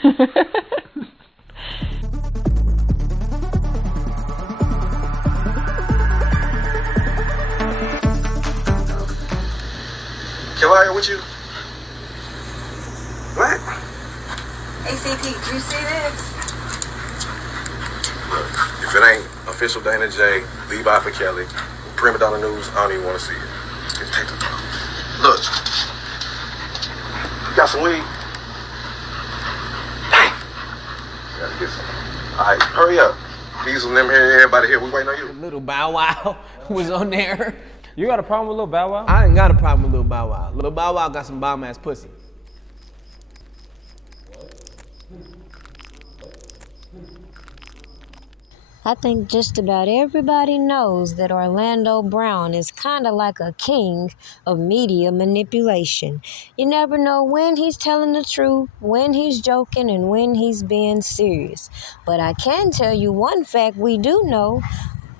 Kelly with you? What? ACP, did you see this? Look, if it ain't official Dana J, Levi for Kelly, Primadonnanews, I don't even want to see it. Just take the phone. Look, you got some weed? Dang. Gotta get some. All right, hurry up. Diesel and them here, everybody here, we waiting on you. Little Bow Wow was on there. You got a problem with Lil Bow Wow? I ain't got a problem with Lil Bow Wow. Lil Bow Wow got some bomb ass pussy. I think just about everybody knows that Orlando Brown is kind of like a king of media manipulation. You never know when he's telling the truth, when he's joking, and when he's being serious. But I can tell you one fact we do know.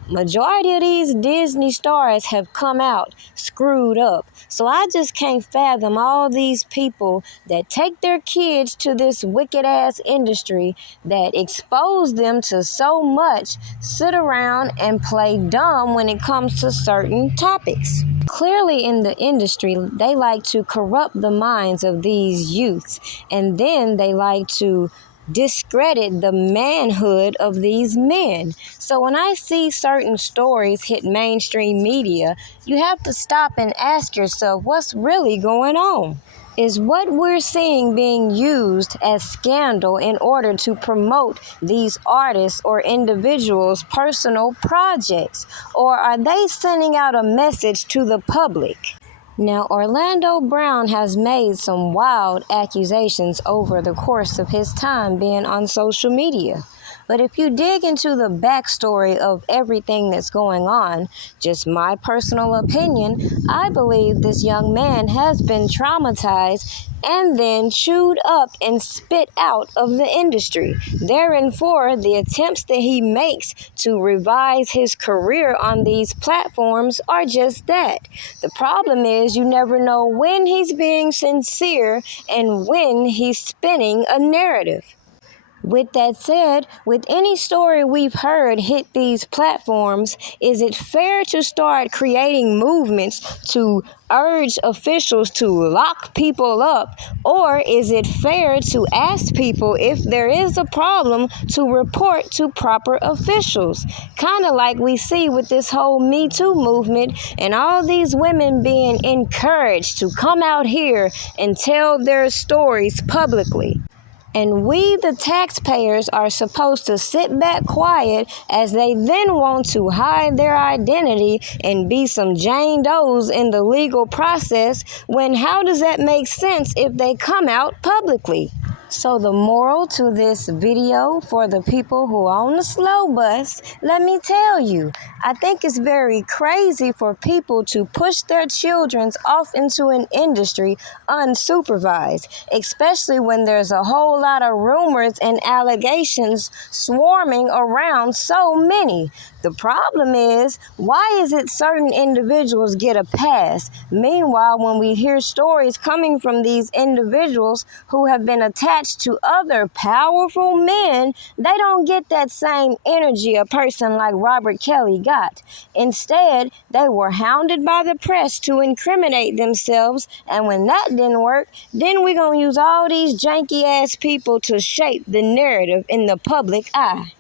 Majority of these Disney stars have come out screwed up. So I just can't fathom all these people that take their kids to this wicked ass industry that expose them to so much, sit around and play dumb when it comes to certain topics. Clearly in the industry, they like to corrupt the minds of these youths, and then they like to discredit the manhood of these men. So when I see certain stories hit mainstream media, you have to stop and ask yourself, what's really going on? Is what we're seeing being used as scandal in order to promote these artists or individuals' personal projects? Or are they sending out a message to the public? Now, Orlando Brown has made some wild accusations over the course of his time being on social media. But if you dig into the backstory of everything that's going on, just my personal opinion, I believe this young man has been traumatized and then chewed up and spit out of the industry. Therefore, the attempts that he makes to revise his career on these platforms are just that. The problem is you never know when he's being sincere and when he's spinning a narrative. With that said, with any story we've heard hit these platforms, is it fair to start creating movements to urge officials to lock people up? Or is it fair to ask people if there is a problem to report to proper officials? Kind of like we see with this whole Me Too movement and all these women being encouraged to come out here and tell their stories publicly. And we, the taxpayers, are supposed to sit back quiet as they then want to hide their identity and be some Jane Does in the legal process, when how does that make sense if they come out publicly? So the moral to this video for the people who own the slow bus, let me tell you, I think it's very crazy for people to push their children off into an industry unsupervised, especially when there's a whole lot of rumors and allegations swarming around so many. The problem is, why is it certain individuals get a pass? Meanwhile, when we hear stories coming from these individuals who have been attached to other powerful men, they don't get that same energy a person like Robert Kelly got. Instead, they were hounded by the press to incriminate themselves, and when that didn't work, then we're gonna use all these janky ass people to shape the narrative in the public eye.